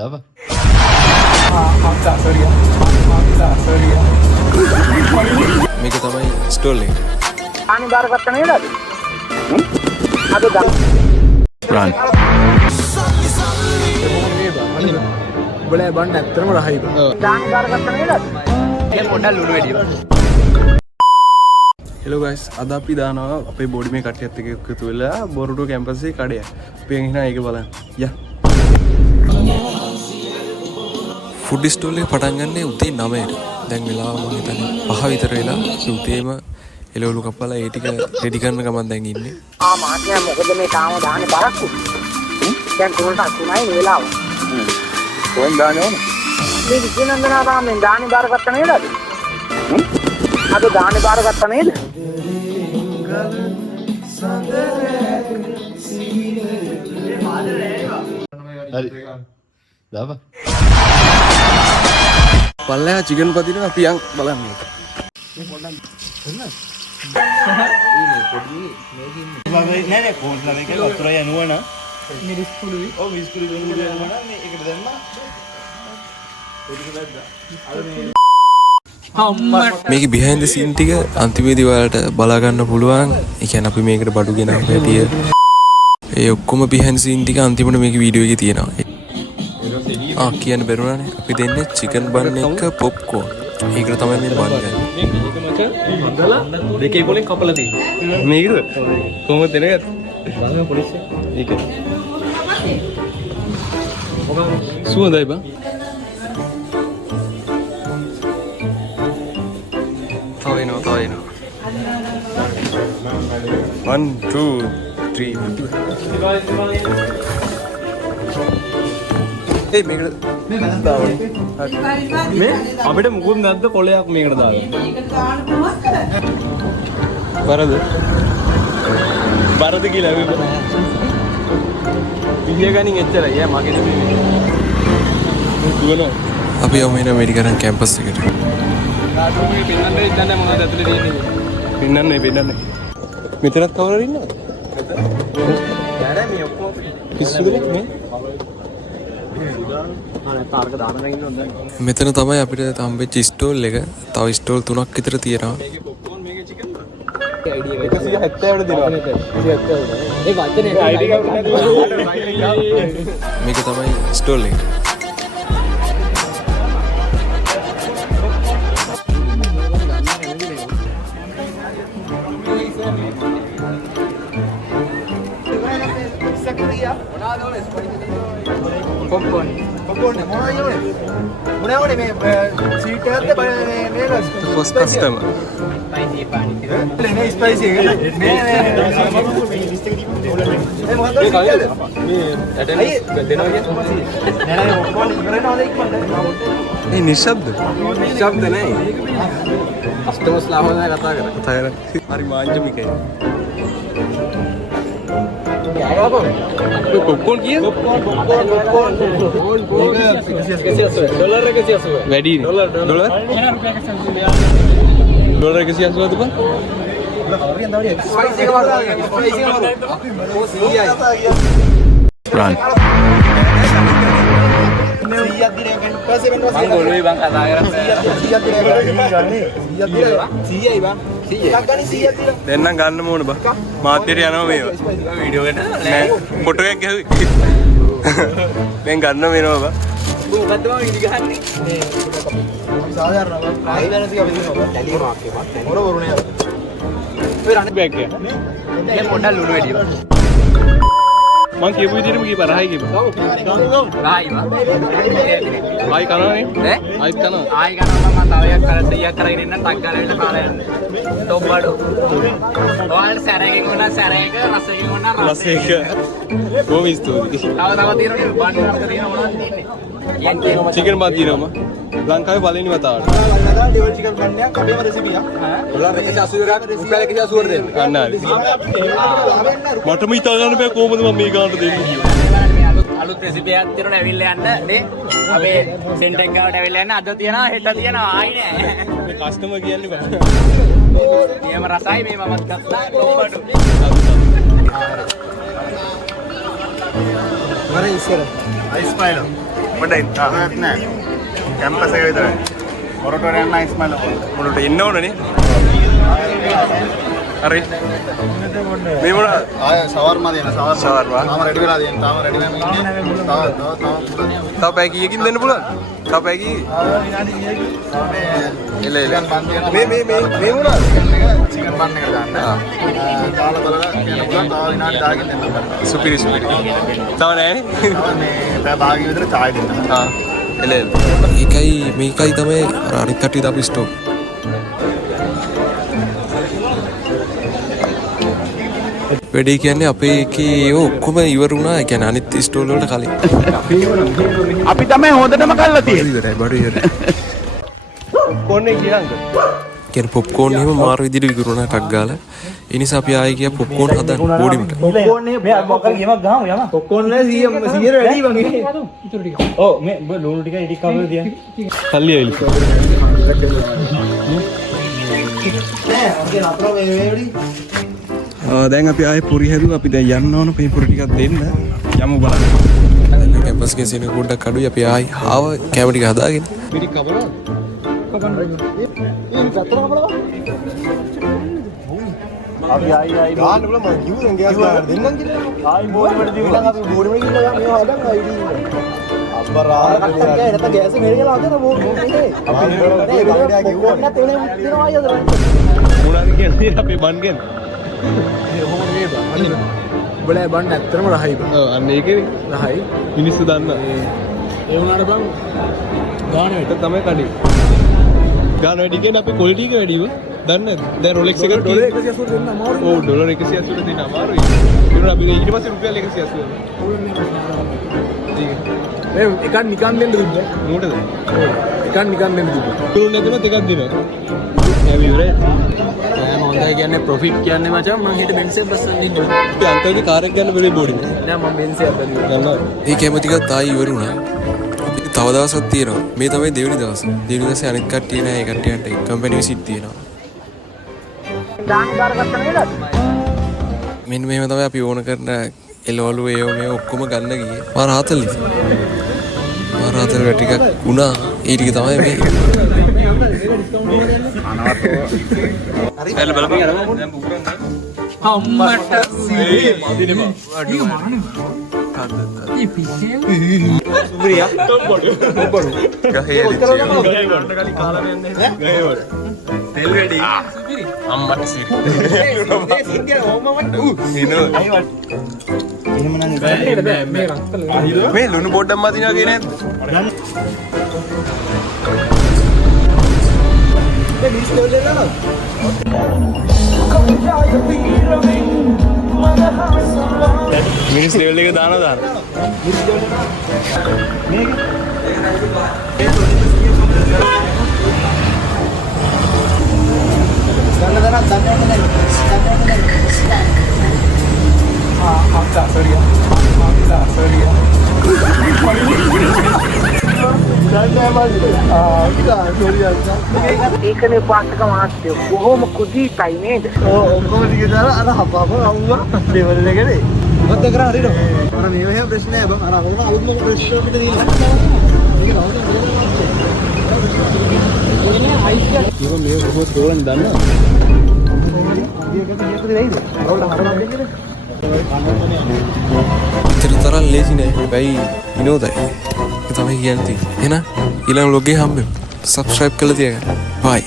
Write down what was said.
Dava? මේක තමයි stall එක. පානි බාර ගත්ත නේද? අද රන්. බලය බන්න ඇත්තරම රහයි. දානි බාර ගත්ත නේද? ඒ පොඩ්ඩක් ලුණු වැඩි. හෙලෝ ගයිස්, අද අපි දානවා අපේ බෝඩි මේ කට්ටියත් එක්ක එකතු වෙලා බොරුටෝ කැම්පස් එකේ කඩේ. අපි එහෙනම් ඒක බලන්න. යා. ෆුඩ් ස්ටෝල් එක පටන් ගන්නේ උදේ 9ට. දැන් වෙලාව මම හිතන්නේ 5 විතර වෙලා. උදේම එළවලු කපලා ඒ ටික රෙඩි කරන ගමන් දැන් ඉන්නේ. මාත්‍යා මොකද මේ තාම දාන්නේ බරක්කු? දැන් තුනට 8යි වෙලාව. කොහෙන් දාන්නේ ඕන? මේ විජේනන්දනා තාමෙන් දානි බාර ගත්ත නේද? අද දානි බාර ගත්ත නේද? හරි. Dava? පල්ලෙහා චිකන් පදිනවා අපි යන් බලන්න මේක. නෑ කොන්ස්ලා මේක වතුරයි යනුවන මිරිස් කුළුයි. ඔව් මිරිස් කුළුයි වෙනුවන මේකට දැම්ම. මේක behind the scene ටික අන්තිමේදී ඔයාලට බලා ගන්න පුළුවන්. ඒ කියන්නේ අපි මේකට බඩු ගෙනාව හැටිය. ඒ ඔක්කොම behind the scene ටික අන්තිමට මේක වීඩියෝ එකේ තියෙනවා. කියන්න බැරුණානේ. අපි දෙන්නේ චිකන් බන් එක පොප්කෝන්. ඒකට තමයි මේ බන් ගන්නේ. දෙකේ කොලෙන් කපලා තියෙන්නේ. මේකද? කොහොමද දෙනගත්තේ? ගාන පොලිසිය. ඒක. සුවඳයි බං. තව එනවා. 1 2 3 ඒ මේකට දාවනේ. මේ අපිට මුකුත් නැද්ද කොලයක් මේකට දාලා. බරද කියලා අපි විදිය ගනින් එච්චරයි. යා මගේ නෙමෙයි. දුවනවා. අපි යමු එන ඇමරිකන් කැම්පස් එකට. කාටුම් එකේ පෙන්නන්න ඉඳන් මොනවද ඇතුලේ තියෙන්නේ. පෙන්නන්නේ. මෙතනත් කවුරුහරි ඉන්නවද? යාර මේ ඔක්කොම පිස්සුද මේ? මෙතන තමයි අපිට හම්බෙච්ච ස්ටෝල් එක. තව ස්ටෝල් 3ක් විතර තියෙනවා. මේකේ පොප්කෝන් මේකේ චිකන් බන්. 170ට දෙනවා. ඒ වචනේ ID එක මේක තමයි ස්ටෝල් එක. පොප්කෝන් මොනවද මේ සීට් එකක්ද මේක ෆස්ට් කස්ටමර්. ස්පයිසි පානි නේ ස්පයිසි එක මේ මොකක්ද මේ ඇටෙන්ඩන්ස් දෙනවා කියන්නේ. නෑ පොප්කෝන් කරනවද ඉක්මනට ඒ නිශ්ශබ්ද නැහැ. කස්ටමර්ස්ලා හොයලා කතා කරා. කතා කරන්නේ. හරි මාංජමිකයි. පොප්කෝන් කීයද? $180. වැඩිනේ. ඩොලර් 180ද බං? ස්පයිසි එක වගේ ස්පයිසි එක වගේ රන්. 100ක් දිනගෙන පස්සේ වෙනවා මං ගොළුයි බං කතා කරන්නේ. 100ක් දිනගෙන 100යි බං 100ක් ගනි 100ක් දින දෙන්නම් ගන්න ඕන බං. මාත්‍යට යනවා මේවා. වීඩියෝ එකට නෑ ෆොටෝ එකක් ගැහුවේ. දැන් ගන්න වෙනවා බං. මොකද්ද මම ඉදි ගහන්නේ? සාධාරණ ආයි වෙනස් එක අපි දිනනවා ඩැලි මාක් එකක් හොර වරුනේ ඔය රණ බෑග් එක. මේ පොඩ්ඩක් ලුණු වැඩි මං කියපු විදිහටම කීප රහයි කීප. රායි වා ආයි කනවනේ. ඈ ආයිත් කනවා. ආයි ගන්නවා මම තව එකක් කරලා 100ක් කරගෙන ඉන්න ටක් ගාලා ඉන්න කාලය යන්න ටොප් බඩු ඔයාලට සැරයකින් වුණා සැරයක රසයකින් වුණා රස එක. කොහොම ස්තුතියි. තව තියෙනවා බණ්ඩ අපිට තියෙන මොනවද තියෙන්නේ චිකන් බත් දිනවම ලංකාවේ පළවෙනි වතාවට. ඩිවල් චිකන් බණ්ඩයක් කඩේම රෙසිපියක් ඩොලර් 180 එකක් රුපියල් 180 දෙන්න. ගන්න හරි. මටම හිතා ගන්න බෑ කොහොමද මම මේ ගානට දෙන්නේ කියලා. අලුත් රෙසිපියක් තියෙනවා ඇවිල්ලා යන්න නේ අපේ සෙන්ටර් එක ගාවට ඇවිල්ලා යන්න අද තියනවා හෙට තියනවා ආයි නෑ මේ කස්ටමර් කියන්නේ බෑ. නියම රසයි මේ මමත් ගත්තා ලොම්බඩු What is it? අයිස් පයිලෝ. පොඩ්ඩයි නෑ. කැම්පස් එක විතරයි. මොරටුවට යන්න ඉස්මයිල් මොනට එන්න ඕනනේ හරි මේ මොනවද ආය සවර්මා දෙන සවර්මා. තාම රෙඩි වෙලා තියෙන. තාම රෙඩි වෙලා ඉන්නේ. තාම තව පැය කීයකින් දෙන්න පුළුවන් තව පැය කීයකින් එල එල මේ මොනවද චිකන් බන් එක දාන්න. දාලා බලලා කියන්න පුළුවන්. තාම විනාඩි 10කින් දෙන්න. සුපිරි තව නෑනේ තාම මේ පැය භාගය විතර චාය දෙන්න. එල එල ඒකයි මේකයි තමයි අනිත් කට්ටිය දාපු ස්ටෝක් වැඩේ කියන්නේ අපේ එකේ ඒවා ඔක්කොම ඉවර වුණා. ඒ කියන්නේ අනිත් ස්ටෝල් වලට කලින්. අපි තමයි හොඳටම කල්ලා තියෙන්නේ. ඉවරයි බඩු ඉවරයි. කොන්නේ කියනද? කියන්නේ පොප්කෝන් එහෙම මාරු විදිහට විකුණන ටක් ගාලා. ඒ නිසා අපි ආයේ ගියා පොප්කෝන් හදන්න බෝඩිමට. පොප්කෝන් එක මෙයා මොකක් ගේමක් ගහමු යම. පොප්කෝන් වල 100 වැඩි වගේ. ඔව් මේ ලුණු ටික ඉඩි කවල තියන්නේ. කල්ලි ඇවිලි. දැන් අපි ආයේ පුරි හැදුවා. අපි දැන් යන්න ඕන මේ පුරි ටිකක් දෙන්න. යමු බලන්න. කැම්පස් එකේ සීන පොඩ්ඩක් අඩුයි. අපි ආයි ආව කැම ටික හදාගෙන. පිරි කබලද? අපි ආයි ගාන්න බල මම කිව්වෙන් ගෑස් ගන්න දෙන්නම් කියලා. ආයි බෝඩිමට දීලා අපි බෝඩිමට ගිහලා මේව හදන්න අයිඩි. අපරාධ කට්ටිය නැත ගෑස් මෙරියලා හදන බෝඩිමේ. අපි නේ ගාඩියා කිව්වා නැත් එනේ දෙනවා අයියද. මොනවාද කියන්නේ අපි බන් ගෙන. උඹලා බන් ඇත්තටම රහයි බං. ඔව් අන්න ඒකනේ. රහයි. මිනිස්සු දන්නා. ඒ වුණාට බං ගාන ඒක තමයි කඩේ. ගාන වැඩි කියන්නේ අපි ක්වොලිටි එක වැඩිව. දන්නේ නැද්ද? දැන් Rolex එක ඩොලර් 180 දෙන්න අමාරුයි. ඔව් ඩොලර් 180 දෙන්න අමාරුයි. ඊට අපි ඊට පස්සේ රුපියල් 180 මේ එකක් නිකන් දෙන්න දුන්නේ. මොකටද? ඔව් එකක් නිකන් දෙන්න දුන්නේ. ඩොලර් නැතිවත් එකක් දෙනවා. හැම ඉවරයි. මම හොඳයි කියන්නේ ප්‍රොෆිට් කියන්නේ මචං මං හිත බෙන්සෙන් බස්සන් ඉන්නවා. අපි අන්තර්ජාතික කාර් එක ගන්න බැලුවේ බෝඩිනේ. නෑ මම බෙන්සෙන් අතන්නේ. ගන්නවා. ඒ කැමතිකත් තායි ඉවර වුණා. අපි තව දවසක් තියෙනවා. මේ තමයි දෙවෙනි දවස. දෙවෙනි දවසේ අනිත් කට්ටිය නෑ. ඒ කට්ටියන්ට කම්පැනි විසිට් තියෙනවා. මෙන්න මෙහෙම තමයි අපි ඕන කරන එළවලු ඒව මේ ඔක්කොම ගන්න ගියේ. මාර 40. මාර 40 ටිකක් වුණා. ඒ ටික තමයි මේ. හරි බලපන්. අම්මට සීයේ මදිනේ සුපිරියා ගහේ තෙල් වැඩි අම්මට සිරි මේ ලුණු පොඩ්ඩක් මදිනවා කියන්නේ නැද්ද? මිනිස් ලෙවල් එක දානවා ඒකනේ පාස්ක මහත්තයෝ කොහොම කුදීපයි නේද? ඔක්කොම ටික දාලා අර හපහප අවුවා ලෙවල් එකනේ. මොකද කරා හරිද? අර මේව හැම ප්‍රශ්න නෑ බං. අර මොන අලුත්ම ප්‍රශ්න අපිට දීලා. මේක නවද? මේ කොහොමද දෝලන් දන්නවා? තරම් ලේසි නෑ. හැබැයි විනෝදයි. ඒ තමයි කියන්නේ. එහෙනම් ඊළඟ ලොගේ හම්බෙමු. subscribe කරලා තියගන්න. bye.